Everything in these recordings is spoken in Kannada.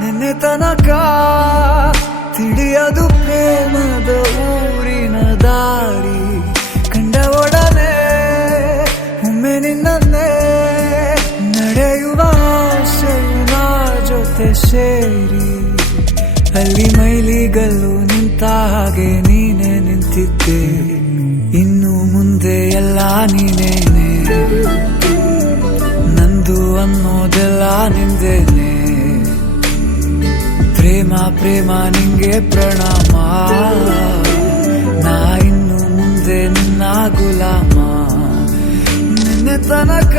ನಿನ್ನೆ ತನಕ ತಿಳಿಯದು ಪ್ರೇಮದ ಊರಿನ ದಾರಿ, ಕಂಡ ಒಡನೆ ಒಮ್ಮೆ ನಿನ್ನೇ ನಡೆಯುವ ಆಸೆಯ ಜೊತೆ ಸೇರಿ, ಅಲ್ಲಿ ಮೈಲಿಗಲ್ಲು ನಿಂತ ಹಾಗೆ ನೀನೆ ನಿಂತಿದ್ದೆ, ಇನ್ನು ಮುಂದೆ ಎಲ್ಲ ನೀನೇನೆ, ನಂದು ಅನ್ನೋದೆಲ್ಲ ನಿಂದೇನೆ, ಪ್ರೇಮ ಪ್ರೇಮ ನಿಂಗೆ ಪ್ರಣಾಮ, ನಾ ಇನ್ನು ಮುಂದೆ ನಿನ್ನ ಗುಲಾಮ, ನಿನ್ನೆ ತನಕ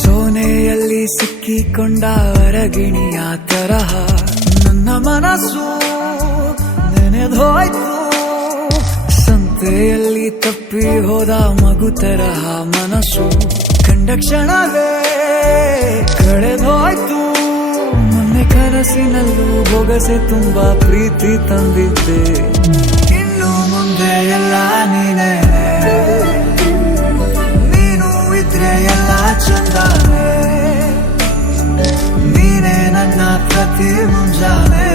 ಸೋನೆಯಲ್ಲಿ ಸಿಕ್ಕಿಕೊಂಡ ಹೊರಗಿಣಿಯ ತರಹ ನನ್ನ ಮನಸ್ಸು ನೆನೆದೋಯ್ತು, ಸಂತೆಯಲ್ಲಿ ತಪ್ಪಿ ಹೋದ ಮಗು ತರಹ ಮನಸ್ಸು ಕಂಡ ಕ್ಷಣವೇ ಕಳೆದೋಯ್ತು, ಮೊನ್ನೆ ಕನಸಿನಲ್ಲೂ ಬೊಗಸೆ ತುಂಬಾ ಪ್ರೀತಿ ತಂದಿದ್ದೆ, ಇನ್ನು ಮುಂದೆ ಎಲ್ಲ ನೀನೇ, ನೀನು ಇದ್ರೆ ಎಲ್ಲ ಚಂದಾನೆ, ನೀನೇ ನನ್ನ ಪ್ರತಿ ಮುಂಜಾನೆ.